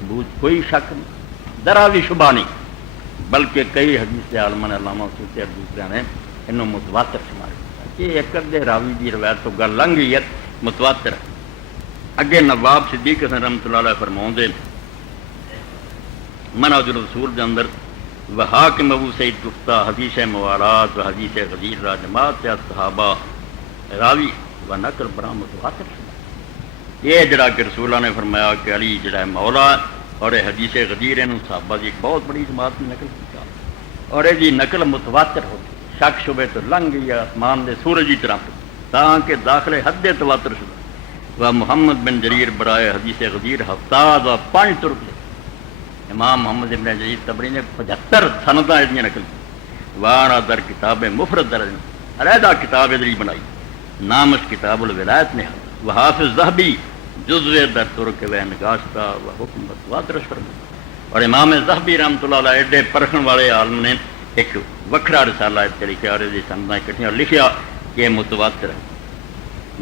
ثبوت کوئی شک نہیں، ذرا بھی شبہ نہیں، بلکہ کئی حدیث عالمہ نے علامہ سیوطی اور دوسرے نے انہوں متواتر شمار کیا کہ ایک ادے راوی کی روایت تو گل لنگ گئی ہے، متواتر ہے۔ اگے نواب صدیق حسن رحمۃ اللہ علیہ فرماؤں دے منہج الرسول دے اندر وحاکم ابو سعید گفتہ حدیث موالات و حدیث غدیر را جماعت یا صحابہ راوی و نقل برا متواتر شمار۔ یہ جڑا کہ رسول اللہ نے فرمایا کہ علی جڑا ہے مولا اور حدیث غدیر انہوں صحابہ کی ایک بہت بڑی جماعت نے نقل کیا اور یہ نقل متواتر ہوتی، شک شبے تو لنگ گئی آسمان دے سورج کی طرح تاکہ داخل حد تواتر شدہ و محمد بن جریر برائے حدیث غدیر ہفتاد و 5 ترک لے۔ امام محمد بن جریر طبری نے 75 سنداں ایڈیاں نقل کی، وارا در کتاب مفرد درج علیحدہ کتاب ادری بنائی، نامش کتاب الولایت نے و حافظ ذہبی جزو در ترک و نگاشتہ و حکم متواتر فرمایا۔ اور امام ذہبی رحمۃ اللہ علیہ ایڈے پرکھن والے عالم نے ایک وکھرا رسالہ لکھا اور یہ سنداں اکٹھیاں لکھیا کہ متواتر ہے۔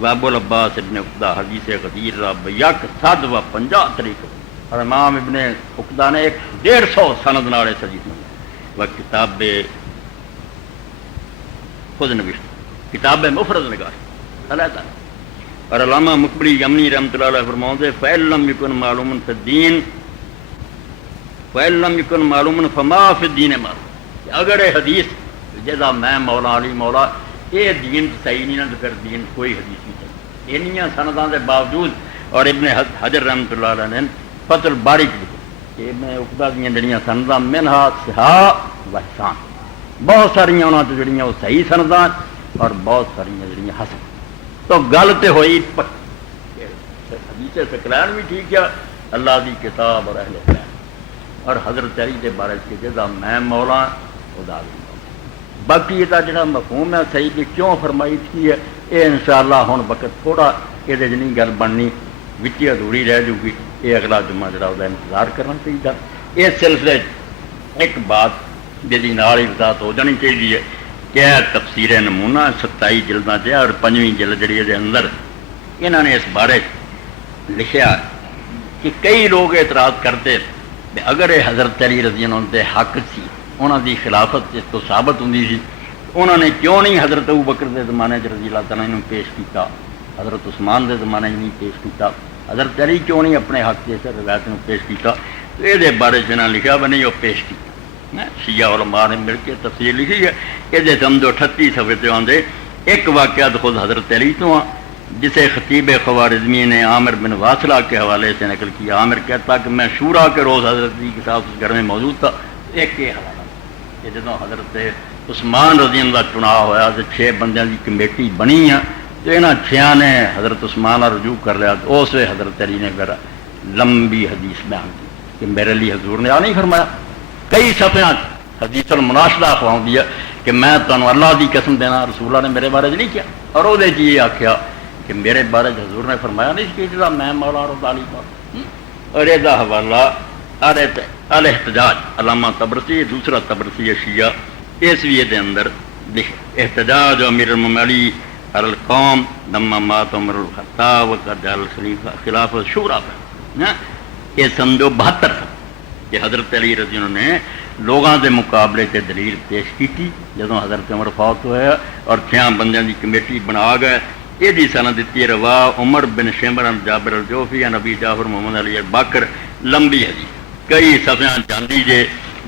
وابو العباس ابن عقدہ حدیث غدیر را بیک 150 طریقے اور امام ابن عقدہ نے 150 سند نال اس حدیث میں وہ کتاب خود نوشت کتاب مفرد نگاہ علیحدہ۔ اور علامہ مقبری یمنی رحمۃ اللہ علیہ فرماؤں دے فَإِن لَمْ يَكُنْ مَعْلُومٌ فِي الدِّينِ فَإِن لَمْ يَكُنْ مَعْلُومٌ فَمَا فِي الدِّينِ مَعْلُومٌ۔ اگر یہ حدیث جیسا میں مولا علی مولا یہ دین صحیح نہیں نہ تو پھر دین کوئی حدیث نہیں صحیح۔ انہیاں سنداں دے باوجود اور ابن حجر رحمۃ اللہ علیہ نے فتح الباری لکھا کہ ابن عقدہ دیاں جڑیاں سنداں منہا صحاح و حسان، بہت ساریاں انہاں تو جڑیاں وہ صحیح سنداں اور بہت ساریاں جڑیاں حسن۔ تو گل تو ہوئی حدیث ثقلین بھی ٹھیک ہے، اللہ دی کتاب اور اہل بیت اور حضرت علی دے بارے کے جزا میں مولا خدا بھی مولا۔ باقی یہ جڑا مفہوم ہے صحیح بھی کیوں فرمائی تھی ہے یہ انشاءاللہ ہن وقت تھوڑا یہ نہیں گل بننی وچی ادھوری رہ جائے گی، یہ اگلا جمعہ جڑا وہ انتظار کرنا چاہیے۔ اس سلسلے ایک بات جی نال ہی وضاحت ہو جانی چاہیے کہ تفسیر نمونہ 27 جلداں سے اور 5ویں جلد جڑی دے اندر انہوں نے اس بارے لکھیا کہ کئی لوگ اعتراض کرتے کہ اگر یہ حضرت علی رضی اللہ عنہ دے حق سی انہوں دی خلافت اس تو ثابت ہوندی سی انہوں نے کیوں نہیں حضرت ابوبکر دے زمانے رضی اللہ تعالیٰ عنہ پیش کیتا، حضرت عثمان دے زمانے نہیں پیش کیتا، حضرت علی کیوں نہیں اپنے حق سے روایت میں پیش کیتا؟ تو یہ بارے سے لکھا بھی نہیں وہ پیش کیا۔ شیعہ علماء نے مل کے تفسیر لکھی ہے، یہ سمجھو 38 صفحے سے آدھے ایک واقعہ خود حضرت علی تو جسے خطیب خوارزمی نے عامر بن واصلہ کے حوالے سے نقل کیا۔ عامر کہتا کہ میں شورا کے روز حضرت علی کے ساتھ اس گھر میں موجود تھا۔ ایک یہ حوالہ کہ جدوں حضرت عثمان رضی اللہ چناؤ ہوا تو 6 بندیاں کی کمیٹی بنی ہے تو یہاں 6 نے حضرت عثمان رجوع کر لیا تو اس وقت حضرت علی نے پھر لمبی حدیث بیان کی کہ میرے لیے حضور نے نہیں فرمایا کئی صفحات حدیث المناشدہ اخواؤں دیا کہ میں تمہیں اللہ دی قسم دینا رسول اللہ نے میرے بارے نہیں کیا، اور وہ یہ آخیا کہ میرے بارے حضور نے فرمایا نہیں کہ جا میں مولا علی کا۔ اور یہ حوالہ الاحتجاج علامہ طبرسی دوسرا طبرسی شیعہ اس وی دے اندر لکھے احتجاج امیر المومنین علی القوم لما مات عمر الخطاب وقد جعل خلافت شورا پر یہ سمجھو 72 کہ حضرت علی رضی اللہ عنہ نے لوگوں کے مقابلے سے دلیل پیش کی تھی جدوں حضرت عمر فوت ہوا اور 6 بندیاں کی کمیٹی بنا گئے۔ یہ سند دیتی روا عمر بن شمر جابر الجوفی نبی جعفر محمد علی باکر لمبی حدیث کئی صفحے جاندی جے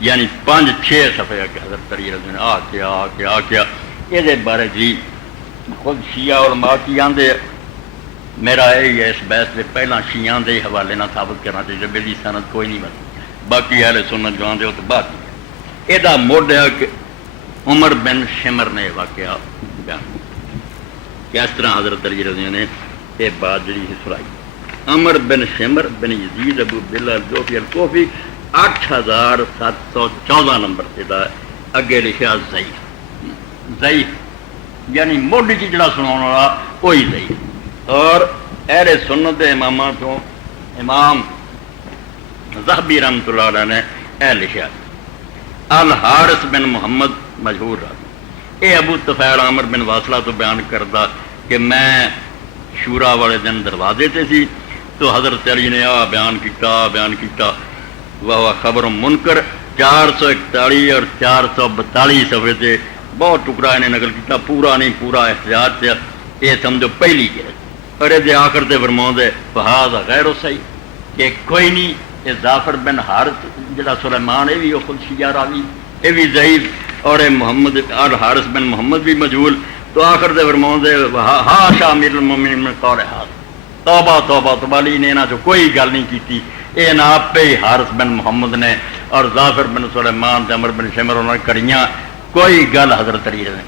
یعنی 5-6 صفحے کہ حضرت علی رضی اللہ عنہ آ کیا یہ بارے جی خود شیعہ علماء کی آندے میرا یہ اس بحث سے پہلا شیعہ دے حوالے نہ ثابت کرنا چاہیے میری سند کوئی نہیں بنتی، باقی اہل سنت جو آندے ہو تو بات یہ موڈ ہے کہ عمر بن شمر نے واقعہ بیان کہ اس طرح حضرت علی رضی اللہ نے یہ بات جڑی سنائی۔ عمر بن شمر بن یزید ابو عبداللہ الجوفی الکوفی 8714 نمبر سے اگے لکھا ضعیف یعنی موڈی کی جڑا سناؤں والا وہی ضعیف۔ اور اہل سنت امامہ تو امام ذہبی رحمۃ اللہ علیہ نے اے لکھا الحارث بن محمد مشہور راوی یہ ابو طفیل عامر بن واصلہ تو بیان کرتا کہ میں شورا والے دن دروازے تے سی تو حضرت علی نے بیان کیتا وہ خبر منکر 441 اور 442 صفحے سے بہت ٹکڑا انہیں نقل کیتا، پورا نہیں، پورا احتیاط سے یہ سمجھو پہلی گرد اور یہ آخر سے فرماؤں دے فہذا غیر صحیح کہ کوئی نہیں، یہ ظافر بن حارث جڑا سلیمان یہ بھی خود شیعہ راوی، یہ بھی ضعیف، اور محمد الحارث بن محمد بھی مجہول، تو آخر دے فرماؤں دے ہاشا امیر المومنین من قول حاضر، توبہ توبہ تبالی نے نہ جو کوئی گل نہیں کیتی، یہ نہ آپ پہ حارث بن محمد نے اور ظافر بن سلیمان تے عمر بن شمر انہوں نے کریاں، کوئی گل حضرت علی نے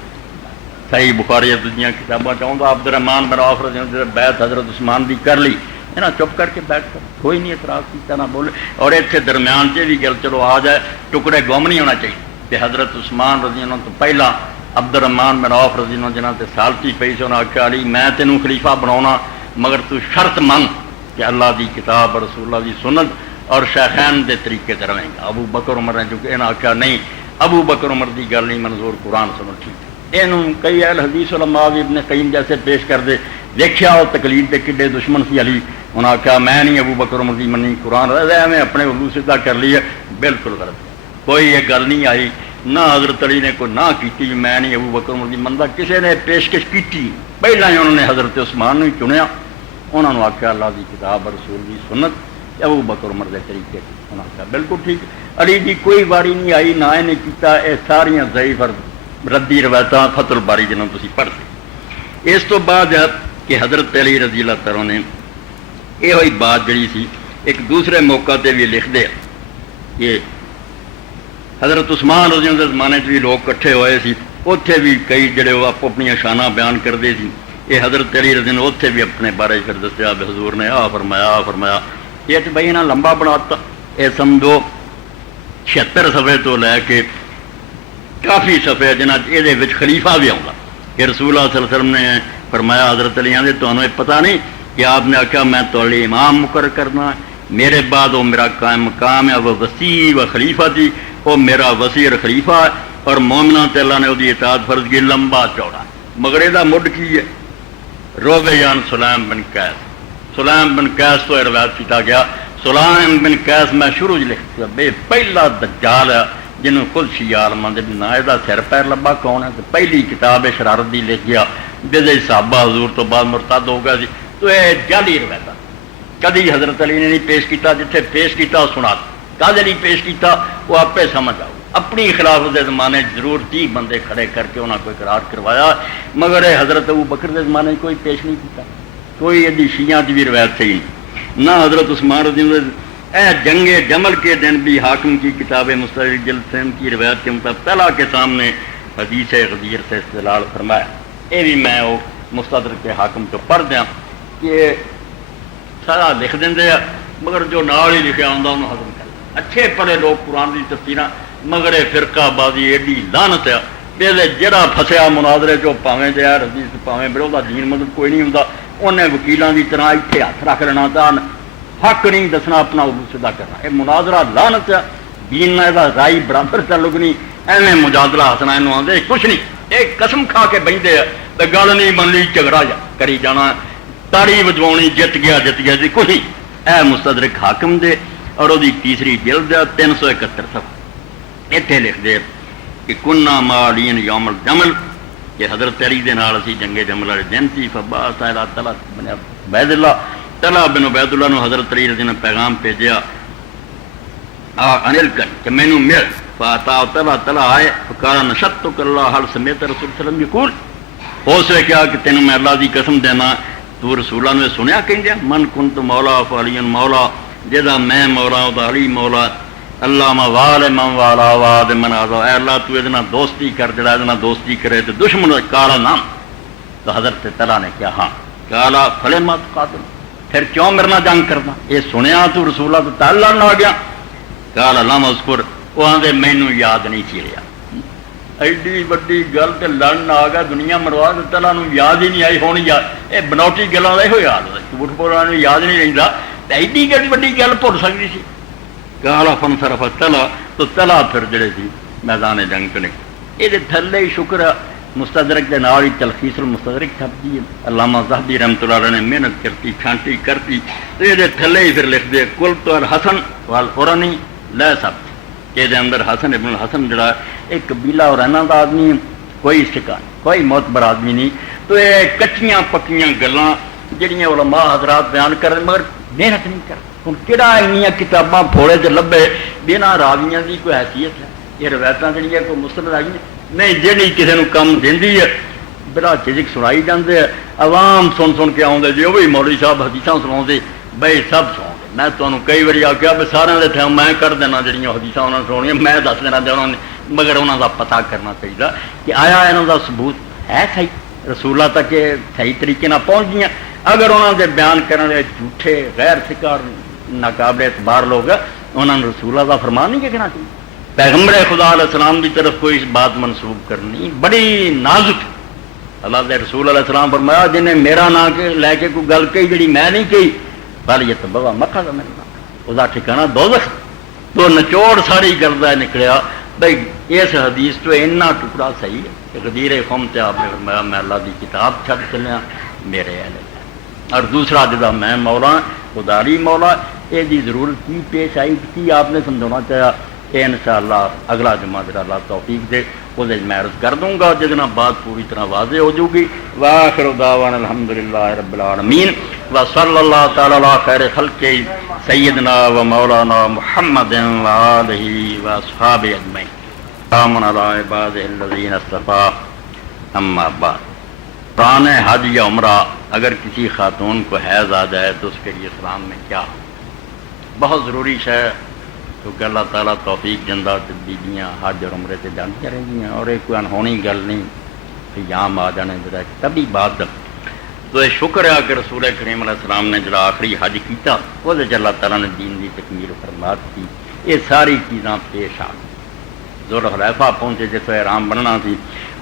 صحیح بخاری دنیا کتاباں چاہوں گا عبد الرحمان بن عوف رضی اللہ عنہ بیعت حضرت عثمان دی کر لی، نا چپ کر کے بیٹھ کر کوئی نہیں اعتراض کیتا نہ بولے، اور اتنے درمیان سے بھی گل چلو آ جائے، ٹکڑے گم نہیں ہونا چاہیے کہ حضرت عثمان رضی اللہ عنہ تو پہلا عبد الرحمان بن عوف رضی اللہ عنہ جنہاں تے سالتی پئی سے انہاں آخیا علی میں تینوں خلیفہ بناونا مگر تو شرط من کہ اللہ دی کتاب اور رسول اللہ دی سنت اور شیخین دے طریقے تے رہیں گا۔ ابو بکر عمر نے چونکہ انہاں آخیا نہیں ابو بکر عمر دی گل نہیں منظور، قرآن سنت ٹھیک ہے، یہ کئی اہل حدیث علماء بھی ابن قیم جیسے پیش کر دے، دیکھیا وہ تقلید دے کڈے دشمن سی علی، انہاں آخیا میں نہیں ابو بکر عمر دی منی، قرآن میں اپنے اردو سیدھا کر لی ہے، بالکل غلط، کوئی یہ گل نہیں آئی، نہ حضرت علی نے کوئی نہ کیتی میں نہیں ابو بکر عمر دی مندا، کسی نے پیشکش کیتی، پہلا ہی انہوں نے حضرت عثمان نے چنیا، انہوں نے آخیا اللہ دی کتاب اور رسول دی سنت ابو بکر عمر دے طریقے، انہوں نے آخیا بالکل ٹھیک، علی دی کوئی باری نہیں آئی نہ انہیں کیتا، یہ ساریاں ضعیف اور ردی روایتاں فتح الباری جنہوں تسی پڑھتے۔ اس تو بعد کہ حضرت علی رضی اللہ تعالیٰ نے یہ ہوئی بات جڑی سی ایک دوسرے موقع تے بھی لکھ دے کہ حضرت عثمان رضی اللہ عنہ زمانے بھی لوگ کٹھے ہوئے سی، اتنے بھی کئی جڑے وہ آپ اپنی شانہ بیان کرتے سی، یہ حضرت علی رضی اللہ عنہ اتنے بھی اپنے بارے پھر دسیا حضور نے فرمایا یہ تو بھائی انہیں لمبا بناتا، یہ سمجھو 76 صفحے تو لے کے کافی صفحے جنہ یہ خلیفہ بھی آؤں گا کہ رسول اللہ صلی اللہ علیہ وسلم نے فرمایا حضرت علی آدھے تو انہیں پتہ نہیں کہ آپ نے آخیا میں تو علی امام مقرر کرنا ہے، میرے بعد وہ میرا قائم مقام ہے، وہ وسیع و خلیفہ تھی، وہ میرا وسیع خلیفہ ہے، اور مومنہ تے اللہ نے وہ اطاعت فرض کی لمبا چوڑا، مگر یہ مڈ کی ہے روبیان سلیم بن قیس تو روایت کیا گیا، سلیم بن قیس میں شروع لکھتا بے پہلا دجال ہے جنہوں خود شیعہ علماء دے نہ دا سر پیر لبا کون ہے، تو پہلی کتاب شرارت دی لکھ گیا جدے صحابہ حضور تو بعد مرتد ہو گیا سی، تو یہ جعلی روایت کدی حضرت علی نے نہیں پیش کیتا، جتھے پیش کیتا وہ سنا کدے نہیں پیش کیتا وہ آپ سمجھ آؤ، اپنی خلافت کے زمانے ضرور 30 بندے کھڑے کر کے انہوں نے کوئی قرار کروایا، مگر حضرت ابو بکر کے زمانے کوئی پیش نہیں کیتا، کوئی یہ شیعہ کی بھی روایت صحیح نہیں، نہ حضرت عثمان رضی اللہ عنہ جنگ جمل کے دن بھی حاکم کی کتاب مستدرک جلد کی روایت کے مطابق طلحہ کے سامنے حدیث غدیر سے استدلال فرمایا، یہ بھی میں وہ مستدرک کے حاکم کو پڑھ دیا کہ سارا لکھ دیں مگر جو نال ہی لکھا ہوں انہوں ہضم کر، اچھے پڑھے لوگ قرآن کی تفسیراں، مگر فرقہ بازی ایڈی لعنت ہے پہلے جڑا پھسیا مناظرے چو پاویں دیا حدیث پاویں بڑھا دین مطلب کوئی نہیں ہوں، انہیں وکیلاں کی طرح اتنے ہاتھ رکھ لینا تھا، حق نہیں دسنا اپنا اردو سیدھا کرنا، یہ مناظرہ لعنت ہے، دین میں رائی برابر تعلق نہیں، ایویں مجادلہ ہسنا یہ آدھے کچھ نہیں، ایک قسم کھا کے بہتے ہیں تو گل نہیں بن لی جھگڑا کری جانا، تاڑی وجوانی جت گیا جی کچھ نہیں، اے مستدرک حاکم دے اور وہ تیسری جلد 371 صفحہ اتنے لکھ دے کہ کنہ مالین یوم الجمل کہ حضرت علی دے نال اسی جنگ جمل والے دن سی، فبعث الی طلحہ بن عبید اللہ، طلحہ بن عبید اللہ نے حضرت علی رضی نے پیغام بھیجیا انل کر کہ مینوں مل، فاتا طلحہ آئے فقال نشدتک اللہ حل سمیت رسول صلی اللہ علیہ وسلم یقول، ہو سے کیا کہ تینوں میں اللہ دی قسم دینا تو رسول اللہ نے سنیا کہیں من کنت مولا فعلی مولا، جدا میں مولا دا علی مولا، اللہ موال من والا واد من آزا، اے اللہ تو ادنا دوستی کر جڑا ادنا دوستی کرے تو دشمن کالا نام، تو حضرت طلحہ نے کیا ہاں، کالا فلے مت قاتل، پھر کیوں میرے نہ جنگ کرنا، یہ سنیا تو رسول اللہ تو تعالیٰ نہ آ گیا، کالا لم اذکر، وہ آدھے مینوں یاد نہیں سی رہا، ایڈی وڈی گل تے لڑن آ گیا دنیا مروا تو طلحہ نوں یاد ہی نہیں آئی ہونی، یاد یہ بنوٹی گلاں دا یاد ہے، جھوٹ بولنا یاد نہیں رہندا، ایڈی وڈی گل بھول سکتی سی، کالا فنصرف طلحہ، تو طلحہ پھر جڑے سی میدان جنگ چ نکلے، یہ تھلے ہی شکر مستدرک کے نال ہی تلخیص المستدرک چھپتی ہے، علامہ ذہبی رحمۃ اللہ علیہ نے محنت کرتی چھانٹی کرتی تو یہ تھلے ہی پھر لکھ دے کل تو الحسن والقرنی لے سب کہ دے اندر حسن ابن الحسن جڑا ایک قبیلہ اور رہنا دا آدمی ہے، کوئی سکا کوئی معتبر آدمی نہیں، تو یہ کچیاں پکیاں گلاں جڑیاں علماء حضرات بیان کر مگر محنت نہیں کر ہوں کہڑا اینیاں کتاباں پھوڑے تے لبے بنا راویاں دی کوئی حیثیت ہے، یہ روایتاں جڑیاں کوئی مستند آئی نہیں جہی کسی نے کم دینی ہے بڑا چیزک سنائی جاندے ہے، عوام سن سن کے آؤں جی وہ مولوی صاحب حدیثاں سنا بھائی سب سنا میں تمہیں کئی بار آخیا بھی سارے دے ٹھاؤں میں کر دینا جہاں حدیثاں انہوں نے سننیاں میں دس دینا انہوں نے، مگر انہوں کا پتہ کرنا چاہیے کہ آیا انہوں کا ثبوت ہے صحیح رسولہ تک صحیح طریقے نہ پہنچ گیا، اگر انہوں نے بیان کرنے جھوٹے غیر فکر ناقابل اعتبار لوگ انہوں نے رسولہ کا فرمان نہیں کہنا چاہیے، پیغمبر خدا علیہ السلام کی طرف کوئی اس بات منسوب کرنی بڑی نازک، اللہ کے رسول علیہ السلام فرمایا جنہیں میرا نام لے کے کوئی گل کہی جڑی میں نہیں کہی پہلے یہ تو بابا مکھا کا ملنا وہ ٹھکانا دوزخ، تو نچوڑ ساری گلدا نکلیا بھائی اس حدیث تو اینا ٹکڑا صحیح ہے کہ غدیر قوم تے آپ نے فرمایا میں اللہ کی کتاب چھڈ چلیا میرے اہل، اور دوسرا جدا میں مولا خداری مولا یہ ضرورت کی پیش آئی کی آپ نے سمجھانا چاہیا، یہ انشاءاللہ اگلا جمعہ جڑا اللہ توفیق دے وہ میں عرض کر دوں گا جتنا بات پوری طرح واضح ہو جائے گی۔ وآخر دعوانا الحمدللہ رب العالمین وصلی اللہ تعالی علی خیر خلق سیدنا و مولانا محمد وآلہ واصحابہ اجمعین سلام علی عبادہ الذین اصطفیٰ اما بعد۔ قرآن حج یا عمرہ اگر کسی خاتون کو حیض آ جائے تو اس کے لیے اسلام میں کیا بہت ضروری ہے، کیونکہ اللہ تعالیٰ توفیق جندہ بیبیاں حج اور عمرے سے جانتی رہیں گی اور ایک کوئی انہونی گل نہیں ایام آ جانے جڑا کبھی بات تو یہ شکر ہے کہ رسول کریم علیہ السلام نے جڑا آخری حج کیتا وہ اللہ تعالیٰ نے دین کی تکمیل و فرمات کی، یہ ساری چیزاں پیش آ گئی۔ ذوالحلیفہ پہنچے جس احرام بننا سی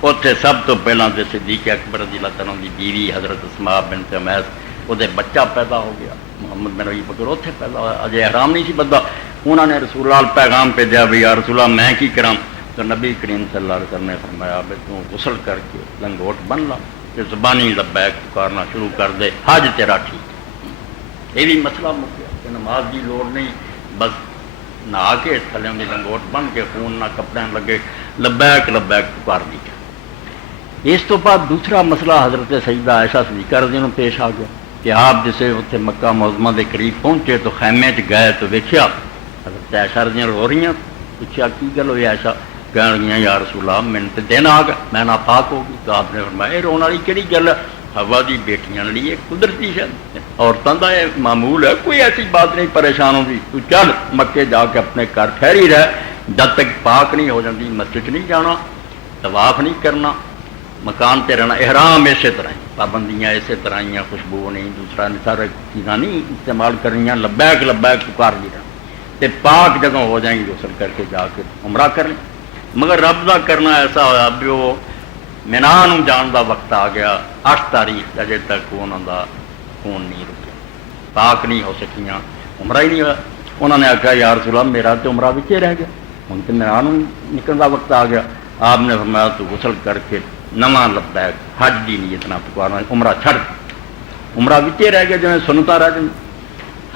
اتنے سب تو پہلے تو صدیق اکبر رضی اللہ تعالیٰ کی بیوی حضرت اسماء بنت عمیس وہ بچہ پیدا ہو گیا، محمد بن ابی بکر اتنے پیدا ہوا، اجے احرام نہیں سی بدلا، انہوں نے رسول اللہ پہغام بھیجا بھی یا رسول اللہ میں کی کرام، تو نبی کریم صلی اللہ علیہ وسلم نے فرمایا بھی تو غسل کر کے لنگوٹ بن لا کہ زبانی لبیک پکارنا شروع کر دے حج تیرا ٹھیک، یہ بھی مسئلہ مک گیا کہ نماز کی لوڑ نہیں، بس نہا کے تھلے کی لنگوٹ بن کے خون نہ کپڑے لگے لبیک لبیک پکار دی۔ اس تو بعد دوسرا مسئلہ حضرت سیدہ عائشہ صدیقہ رضی اللہ عنہا پیش آ گیا کہ آپ جسے اتنے مکہ معظمہ کے قریب پہنچے تو خیمے گئے تو ویکھیا حضرت عائشہ رضی اللہ روریاں، پوچھا کی گل ہوئی عائشہ، کہنے لگیاں یا رسول اللہ میں تو دن آ گیا میں ناپاک ہو گئی، تو آپ نے فرمایا یہ رونے والی کہڑی گل ہے، ہوا دی بیٹیاں لیے قدرتی ہے عورتوں کا یہ معمول ہے، کوئی ایسی بات نہیں پریشان ہوگی، تو چل مکے جا کے اپنے گھر ٹھہری رہ جب تک پاک نہیں ہو جاتی، مسجد نہیں جانا، طواف نہیں کرنا، مکان تے رہنا، احرام اسی طرح ہی پابندیاں اسی طرح ہی، خوشبو نہیں دوسرا سارے چیزاں نہیں استعمال کرنی، لبیک لبیک پکار دی رہنا، تے پاک جگہ ہو جائیں گی غسل کر کے جا کے عمرہ کر لیں۔ مگر رب کا کرنا ایسا ہوا بھی وہ مینا جان کا وقت آ گیا، 8 تاریخ اجے تک انہوں کا خون نہیں رکیا، پاک نہیں ہو سکیاں، عمرہ ہی نہیں ہوا، انہوں نے آخیا یا رسول اللہ میرا تو عمرہ وچے رہ گیا، ہوں تو مینا نکلنے کا وقت آ گیا، آپ نے فرمایا تو غسل کر کے نواں لبیک حج کی نیت نہ پکارنا، عمرہ چھڑ عمرہ وچے رہ گیا جی سنتا رہ گئی۔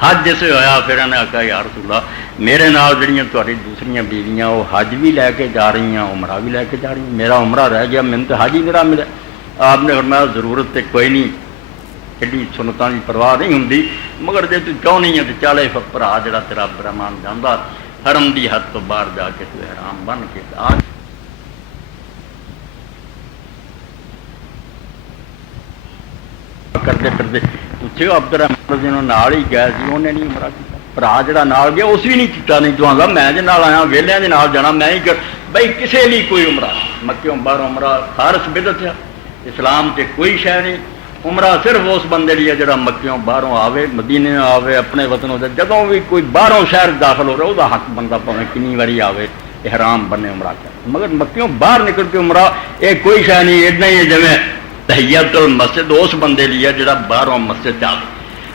حج جیسے ہوا پھر انہیں آخیا یا رسول اللہ میرے نال جڑیاں تہاڈی دوسریاں بیویاں وہ حج بھی لے کے جا رہی ہیں عمرہ بھی لے کے جا رہی ہیں، میرا عمرہ رہ گیا میں تو حج ہی میرا ملا۔ آپ نے فرمایا ضرورت تے کوئی نہیں، ایڈی سنتاں کی پرواہ نہیں ہوندی، مگر جے تو چاہنی ہے تو چلے بھرا جڑا تیرا برہمان جاندا حرم دی حد تو باہر جا کے تو احرام بن کے آ کرتے کرتے پوچھے عبد الرحمان جنہوں نال ہی گیا سی انہیں نہیں عمرہ کیتا، بھرا جڑا نال گیا اس بھی نہیں کیتا، نہیں تو آندا میں جے نال آیا ویلیاں دے نال جانا میں ہی کر بھائی کسے لیے کوئی عمرہ مکیوں باہر عمرہ خارج بدعت ہے، اسلام تے کوئی شے نہیں، عمرہ صرف اس بندے لیے جڑا مکیوں باہروں آوے مدینے آوے اپنے وطنوں سے، جدوں بھی کوئی باہروں شہر داخل ہو رہا وہ حق بندہ پاویں کنی واری آوے احرام بنے عمرہ کر، مگر مکیوں باہر نکل کے عمرہ یہ کوئی شے نہیں، ایڈا ہی جویں تحیت المسجد اس بندے لیے جڑا باہروں مسجد آ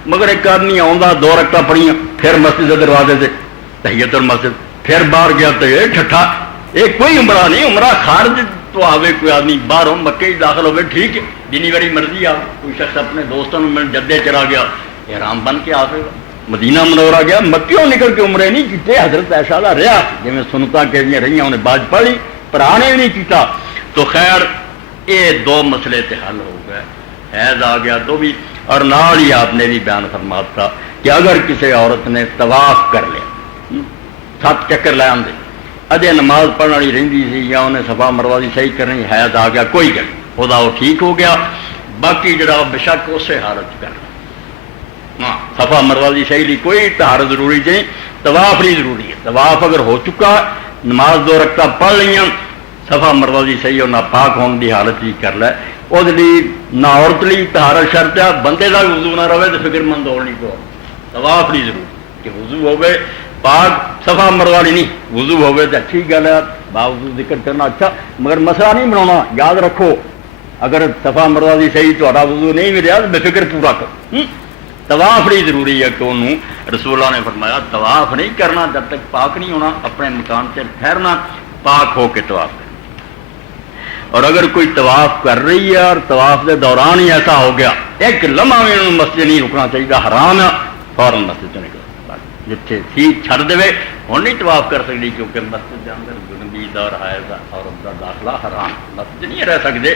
مگر ایک آدمی آندا 2 رکعتاں پڑھیاں پھر مسجد کے دروازے سے تحیت المسجد پھر باہر گیا تو یہ ٹھٹھا، یہ کوئی عمرہ نہیں، عمرہ خارج تو آوے کوئی آدمی باہروں مکے ہی داخل ہوئے ٹھیک ہے، جنی بڑی مرضی آ، کوئی شخص اپنے دوستوں میں جدے چلا گیا احرام بن کے آئے گا، مدینہ منورہ گیا، مکیوں نکل کے عمرے نہیں کیتے، حضرت عائشہ دا رہا جی میں سنتا کہ رہی انہیں باز پڑھی پر آنے نہیں کیتا۔ تو خیر یہ دو مسئلے تے حل ہو گئے، حیض آ گیا تو بھی، اور نال ہی آپ نے بھی بیان فرمایا تھا کہ اگر کسی عورت نے طواف کر لیا 7 چکر لے آندے اجے نماز پڑھنے والی رہندی سی یا انہیں صفا مروہ دی صحیح کرنی، حیض آ گیا کوئی گل خدا وہ ٹھیک ہو گیا، باقی جڑا بے شک اسے حالت کر ہاں صفا مروہ دی صحیح لی کوئی طہارت ضروری نہیں، طواف نہیں ضروری ہے، طواف اگر ہو چکا نماز 2 رکعتاں پڑھ لیاں صفا مروہ دی صحیح اور ناپاک ہونے دی حالت ہی کر لے، وہ نہ عورت لی طہارت شرط ہے، بندے کا وضو نہ رہے تو فکر مند ہونے کو طواف نہیں ضرور کہ وضو ہوئے پاک صفا مروہ نہیں، وضو ہوئے تو اچھی گل ہے، باوضو ذکر کرنا اچھا، مگر مسئلہ نہیں بنانا، یاد رکھو اگر صفا مروہ دی صحیح تو وضو نہیں ملیا تو بے فکر پورا کرو، طواف نہیں ضروری ہے کہ انہوں رسول اللہ نے فرمایا طواف نہیں کرنا جب تک پاک نہیں ہونا، اپنے مکان سے ٹھہرنا، پاک ہو کے طواف کرنا، اور اگر کوئی طواف کر رہی ہے اور طواف کے دوران ہی ایسا ہو گیا ایک لمحہ بھی انہوں مسجد نہیں رکنا چاہیے، حرام ہے، فوراً مسجد سے نکل جتنے سی چھڑ دے ہوں نہیں طواف کر سکتی کیونکہ مسجد کے اندر جنبید اور حائض عورت کا داخلہ حرام، مسجد نہیں رہ سکتے،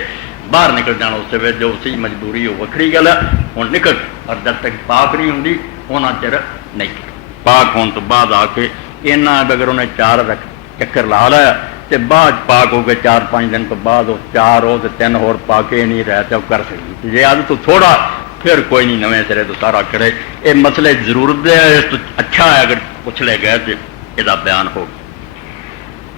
باہر نکل جانا اس سے جو اسی مجبوری ہو وکری گل ہے، ہوں نکل، اور جب تک پاک نہیں ہوں ہونا چر نہیں، پاک ہونے تو بعد آ کے اینا اگر انہیں 4 چکر لا لیا تو بعد پاک ہو کے 4-5 دن تو بعد وہ 4 ہو تو 3 اور پا کے نہیں رہتے وہ کر سکتی، جی آج تو تھوڑا پھر کوئی نہیں نویں سرے تو سارا کرے، یہ مسئلے ضرورت ہے تو اچھا ہے اگر پوچھ لے گئے تو یہ بیان ہو۔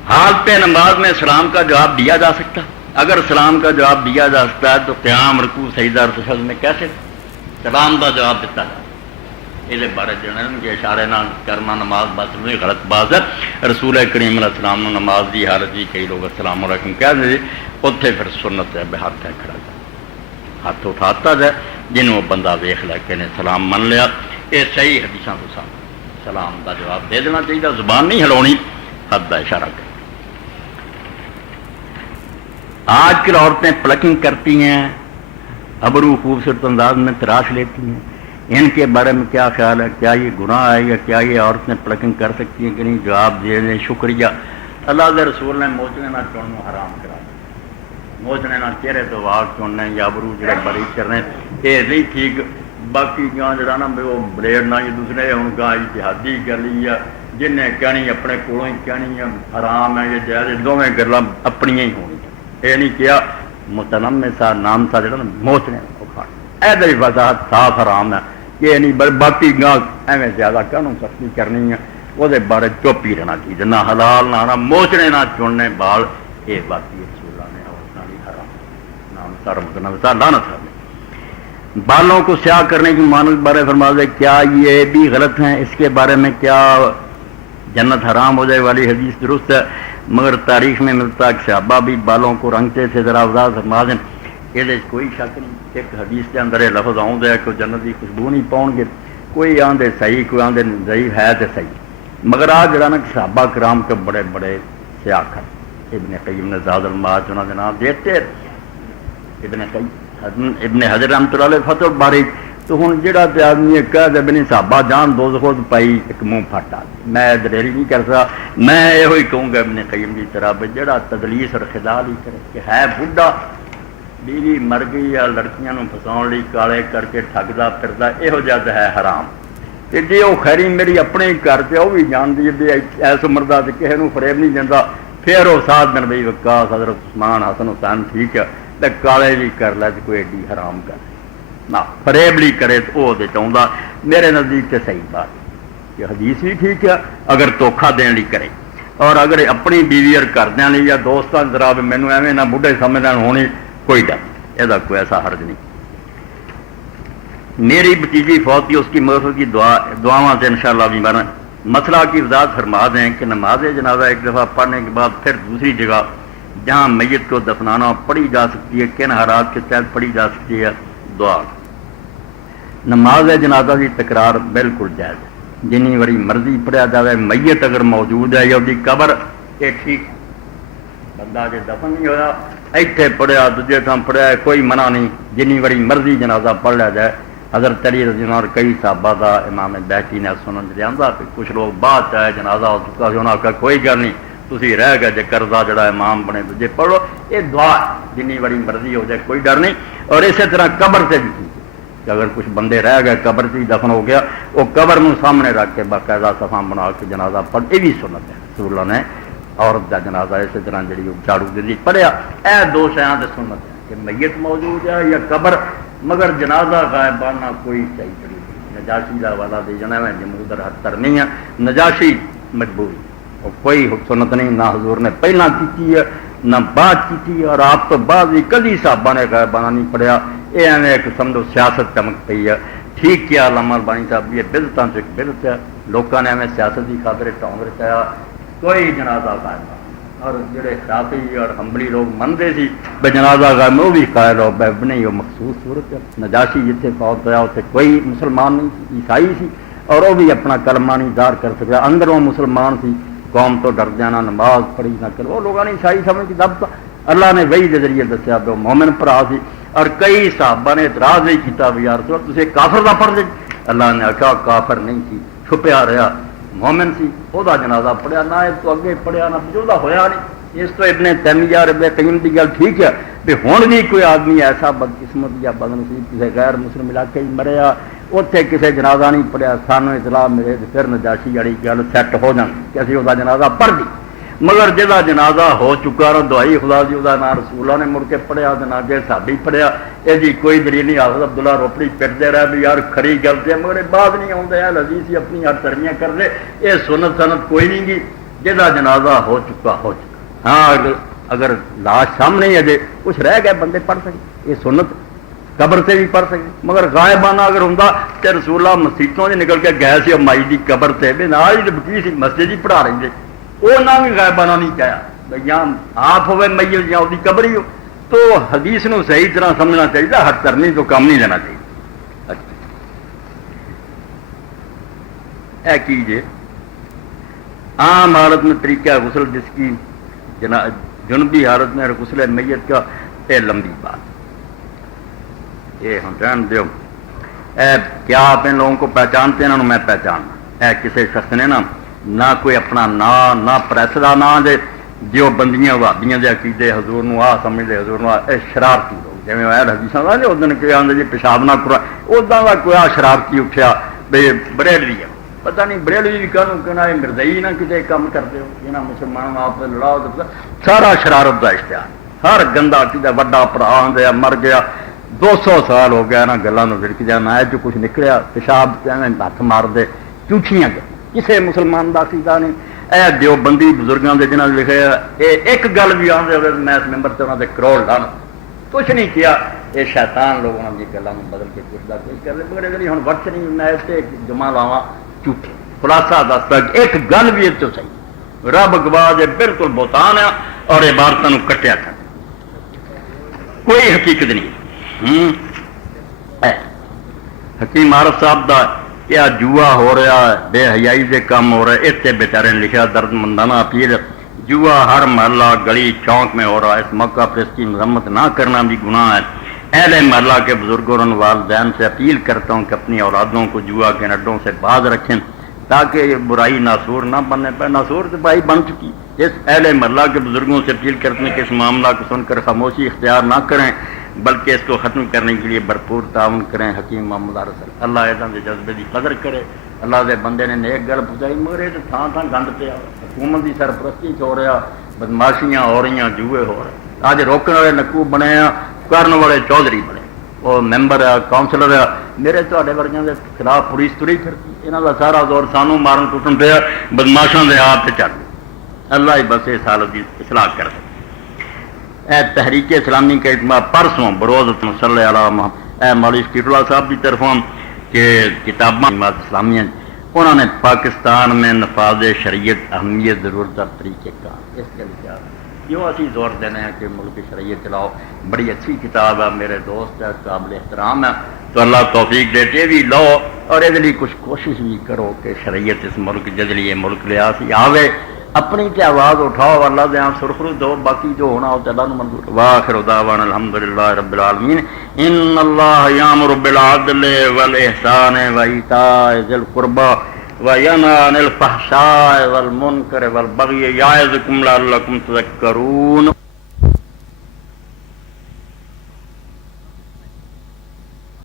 حالت نماز میں سلام کا جواب دیا جا سکتا، اگر سلام کا جواب دیا جا سکتا ہے تو قیام رکوع سجدہ اور تشہد میں کیسے سلام کا جواب دیتا ہے، یہ بارے جنن کے اشارے نہ کرنا نماز بس نہیں غلط بات ہے، رسول کریم علیہ السلام نے نماز دی حالت جی کئی لوگ السلام علیکم کہہ دے اتنے پھر سنت ہے بے ہاتھ ہے کھڑا جائے، ہاتھ اٹھاتا جائے جنہوں بندہ ویخ لے کہ نے سلام من لیا، یہ صحیح حدیثاں تو سلام کا جواب دے دینا چاہیے، زبان نہیں ہلونی، حد کا اشارہ کر۔ آج کل عورتیں پلکنگ کرتی ہیں، ابرو خوبصورت انداز میں تراش لیتی ہیں، ان کے بارے میں کیا خیال ہے، کیا یہ گناہ ہے یا کیا یہ عورتیں پلکنگ کر سکتی ہیں کہ نہیں؟ جواب دے دیں شکریہ، اللہ کے رسول نے موچنے نہ چڑھنا حرام کرا، موچنے نہ چہرے تو واگ چڑھنے یا ابرو جڑے بری کرنے یہ نہیں ٹھیک، باقی گاہ جڑا نا وہ بلیڈ نہ دوسرے ہوں گاہ اتحادی کر لی ہے، جن نے کہنی اپنے کولوں ہی کہنی ہے حرام ہے، یہ جائز دونوں گلاں اپنی ہی ہونی، یہ نہیں کیا متنمسہ نام تھا جڑا نا موچنے ایسا ہی وضاحت صاف حرام ہے، یہ نہیں باقی گاہ ایویں زیادہ کہنوں سختی کرنی ہے، وہ بارے چپ ہی رہنا چاہیے، نہ حلال نہ حرام، موچنے نہ چننے بال، یہ باقی رسول اللہ نے عورتوں کی حرام نام سر متنمسہ لعنت ہے۔ بالوں کو سیاہ کرنے کی مانت بارے فرما دے کیا یہ بھی غلط ہیں؟ اس کے بارے میں کیا جنت حرام ہو جائے والی حدیث درست ہے؟ مگر تاریخ میں ملتا ہے کہ صحابہ بھی بالوں کو رنگتے تھے، ذرا وضاحت فرما دیں، یہ کوئی شک نہیں، ایک حدیث کے اندر یہ لفظ آؤں ہے کہ جنت کی خوشبو نہیں پاؤ گے، کوئی آندے صحیح کوئی آندے ضعیف ہے تو صحیح، مگر آج جڑا نا صحابہ کرام کے بڑے بڑے سیاہ کر، ابن قیم نے زاد المعاد انہوں نے نام دیتے، ابن حجر رحمۃ اللہ علیہ فتح الباری، تو ہوں جہاں تو آدمی کہہ دے بنی صحابہ جان دو خود پائی ایک منہ پھٹا، میں دلیری نہیں کر سکتا، میں یہ کہوں گا ابن قیم کی طرح جہاں تدلیس اور خلال ہی کرے کہ ہے بڈھا بیوی مر گئی یا لڑکیاں فساؤ لی کالے کر کے ٹھگتا پھرتا، یہو جہ ہے حرام، کہ جی وہ خیری میری اپنے ہی گھر سے وہ بھی جانتی ہے ایس عمر کا کسی کو فریب نہیں دینا، پھر وہ 7 دن بھائی وکاس حضرت عثمان حسن حسین ٹھیک ہے تو کالے بھی کر لے تو کوئی ایڈی حرام کر نہ فریب لی کرے تو وہ چاہتا، میرے نزدیک سے صحیح بات یہ حدیث بھی ٹھیک ہے اگر دھوکھا دین لی کرے، اور اگر اپنی بیوی اور گھردیاں لی یا دوستان ذرا مینوں ایویں نہ بڈھے سمجھنا ہونی کوئی ڈر، یہ کوئی ایسا حرج نہیں۔ میری بھتیجی فوت کی، اس کی مغفرت کی دعاواں سے انشاءاللہ بھی بنا، مسئلہ کی وضاحت فرما دیں کہ نماز جنازہ ایک دفعہ پڑھنے کے بعد پھر دوسری جگہ جہاں میت کو دفنانا پڑھی جا سکتی ہے، کن حالات کے تحت پڑھی جا سکتی ہے؟ دعا۔ نماز جنازہ کی تکرار بالکل جائز ہے، جنی وری مرضی پڑھیا جائے، میت اگر موجود ہے یا اس کی قبر یہ ٹھیک، بندہ جی دفن نہیں ہوا ایتھے پڑھیا دوجے تھان پڑھیا کوئی منع نہیں جنی بڑی مرضی جنازہ پڑھ لیا جائے حضرت علی رضی اللہ عنہ اور کئی صحابہ دا امام بیہقی نے سنن جاندا کہ کچھ لوگ بعد چاہے جنازہ ہو چکا سی انہاں کہ کوئی گل نہیں تسی رہ گئے جے قرضہ جڑا امام بنے دوجے پڑھ لو یہ دعا جنی بڑی مرضی ہو جائے کوئی ڈر نہیں اور اسی طرح قبر سے بھی کہ اگر کچھ بندے رہ گئے قبر سے دفن ہو گیا وہ قبر نو سامنے رکھ کے باقاعدہ صفا بنا کے جنازہ پڑھ یہ بھی سنت ہے رسول اللہ نے عورت کا جنازہ اسی طرح جی جھاڑو دے پڑھیا اے دو شیاں تے سنت ہے کہ میت موجود ہے یا قبر مگر جنازہ غائبانہ کوئی چاہیے نجاشی کا والا دے جانا ہے جمہور حتر نہیں ہے نجاشی مجبوری اور کوئی سنت نہیں نہ حضور نے پہلا کی ہے نہ بعد کی اور آپ تو بعد بھی کدی صحابہ نے غائبانہ نہیں پڑھیا یہ ایویں ایک سمجھو سیاست چمک پئی ہے ٹھیک کیا علامہ البانی صاحب یہ بدعتاں سے ایک بدعت ہے لوگوں نے ایویں سیاست کی خاطر ٹونگ رچایا کوئی جنازہ غائب اور جڑے شافعی اور حنبلی لوگ منتے سی بے جنازہ غائب وہ بھی قائل ہو بے نہیں وہ مخصوص صورت ہے نجاشی جتنے فوت ہوا اتنے کوئی مسلمان نہیں سی عیسائی سی اور وہ بھی اپنا کلمہ نہیں ظاہر کر سکتا اندروں مسلمان سی قوم تو ڈر جانا نماز پڑھی نہ کر وہ لوگوں نے عیسائی سمجھ کے دب اللہ نے وحی کے ذریعے دسیا تو مومن بھرا سی اور کئی صحابہ نے اعتراض نہیں کیتا بھی یار تسی کافر دا پڑھ دے اللہ نے آخیا کافر نہیں سی چھپیا رہا مومن سی وہ جنازہ پڑھیا نہ اس تو اگے پڑھیا نہ جو ہویا نہیں اس تو ابن تیمیہ اور ابن قیم کی گل ٹھیک ہے بھی ہوں بھی کوئی آدمی ایسا بدقسمت یا بدنصیب کسی غیر مسلم علاقے مریا اتنے کسی جنازہ نہیں پڑھیا سانو اطلاع ملے پھر نجاشی والی گل سیٹ ہو جان کہ اسی وہ جنازہ پڑھ دی مگر جہاں جنازہ ہو چکا رہا دعائی خدا جی وہ نام رسول اللہ نے مڑ کے پڑھیا جنازے سابی پڑھیا یہ جی کوئی دلیل نہیں حافظ عبداللہ روپڑی پٹتے رہے بھی یار کھری گل سے مگر بعد نہیں آتے ہے لذیذ ہی اپنی ہر ترمیاں کر دے یہ سنت سنت کوئی نہیں گی جہاں جنازہ ہو چکا ہاں اگر لاش سامنے ہی اجے کچھ رہ گئے بندے پڑھ سکے یہ سنت قبر سے بھی پڑھ سکے مگر غائبانہ اگر ہوں تو رسول اللہ مسیتوں سے نکل کے گئے سی مائی کی قبر سے بھی نہ ہی بکی سی مسجد ہی پڑھا رہے وہ بھی غائبانہ نہیں کہا یا آپ ہوئے میت یا وہ قبر ہی ہو تو حدیث نو صحیح طرح سمجھنا چاہیے ہر کرنی تو کم نہیں لینا چاہیے اے کیجیے عام حالت میں طریقہ غسل جس کی جنوبی حالت میں غسل میت کا یہ لمبی بات یہ ہم جان دیو کیا آپ ان لوگوں کو پہچانتے ہیں انہوں میں پہچاننا کسی شخص نے نہ کوئی اپنا نہ پریس کا نام دے جو بندیاں وابیاں دے عقیدے حضور نو آ سمجھ دے حضور نو شرارتی لوگ جی حدیث اس دن کہ آدھے جی پیشاب نہ کرا ادا کا کوئی شرارتی اٹھیا بے بریلوی ہے پتہ نہیں بریلوی بھی کہنا مردئی نہ کسی کام کرتے ہو یہاں مسلمانوں آپ لڑاؤ سارا شرارت کا اشتہار ہر گندا عقیدہ وڈا پڑا دیا مر گیا 200 سال ہو گیا نہ گلوں وڑک جانا ہے جو کچھ نکلیا پیشاب ہاتھ مار دے جھوٹیاں کسی مسلمان کا عقیدہ نہیں اے دیوبندی بزرگوں کے جنہوں نے لکھے ایک گل بھی آدھے میں اس ممبر سے انہوں نے کروڑ لانا کچھ نہیں کیا یہ شیطان لوگوں کی گلوں بدل کے کچھ کا کوئی کر لے مگر اگر ہوں وقت نہیں میں اسے جمع لاوا جھوٹے خلاصہ دستا ایک گل بھی تو صحیح رب گواہ ہے بالکل بہتان ہے اور عبارتوں کٹیا کر کوئی حقیقت نہیں حکیم عارف صاحب کا کیا جوا ہو رہا ہے بے حیائی دے کام ہو رہا ہے اتنے بیچارے نے لکھا درد مندانہ اپیل جوا ہر محلہ گلی چونک میں ہو رہا ہے اس موقع پر اس کی مذمت نہ کرنا بھی گناہ ہے اہل محلہ کے بزرگوں اور والدین سے اپیل کرتا ہوں کہ اپنی اولادوں کو جوا کے نڈوں سے باز رکھیں تاکہ یہ برائی ناسور نہ بننے پہ ناسور تو برائی بن چکی اس اہل محلہ کے بزرگوں سے اپیل کرتے ہیں کہ اس معاملہ کو سن کر خاموشی اختیار نہ کریں بلکہ اس کو ختم کرنے کے لیے بھرپور تعاون کریں حکیم محمد رسول اللہ ایسا کے جذبے کی قدر کرے اللہ دے بندے نے نیک گل پہنچائی مگر یہ تھان تھان گند پیا حکومت کی سرپرستی ہو رہا بدماشیاں ہو رہی جوئے ہو رہے اج روکنے والے نکو بنے کرن والے چودھری بنے وہ ممبر ہے کونسلر ہے میرے تے ورگوں کے خلاف پولیس تری پھرتی یہاں کا سارا دور سانوں مارن ٹوٹن پیا بدماشوں کے ہاتھ چل اللہ ہی بس اس حالت کی اصلاح کر دے اے تحریک اسلامی کا اجتماع پرسوں بروز صلی اللہ اے مولوی شفیق اللہ صاحب کی طرفوں کہ کتاباں اسلامیہ انہوں نے پاکستان میں نفاذ شریعت اہمیت ضرورت اور طریقے کا اس کے لیے جو اسی زور دینے ہیں کہ ملک شریعت چلاؤ بڑی اچھی کتاب ہے میرے دوست ہے قابل احترام ہے تو اللہ توفیق دیتے بھی لو اور یہ کچھ کوشش بھی کرو کہ شریعت اس ملک جدلی یہ ملک لیا سی آوے اپنی تے آواز اٹھاؤ، اللہ دے سرخرو دو، باقی جو ہونا ہو تے اللہ نو منظور۔ واخر دعوانا الحمدللہ رب العالمین۔ ان اللہ یامر بالعدل والاحسان وایتاء ذی القربى وینہی عن الفحشاء والمنکر والبغی یعظکم لعلکم تذکرون۔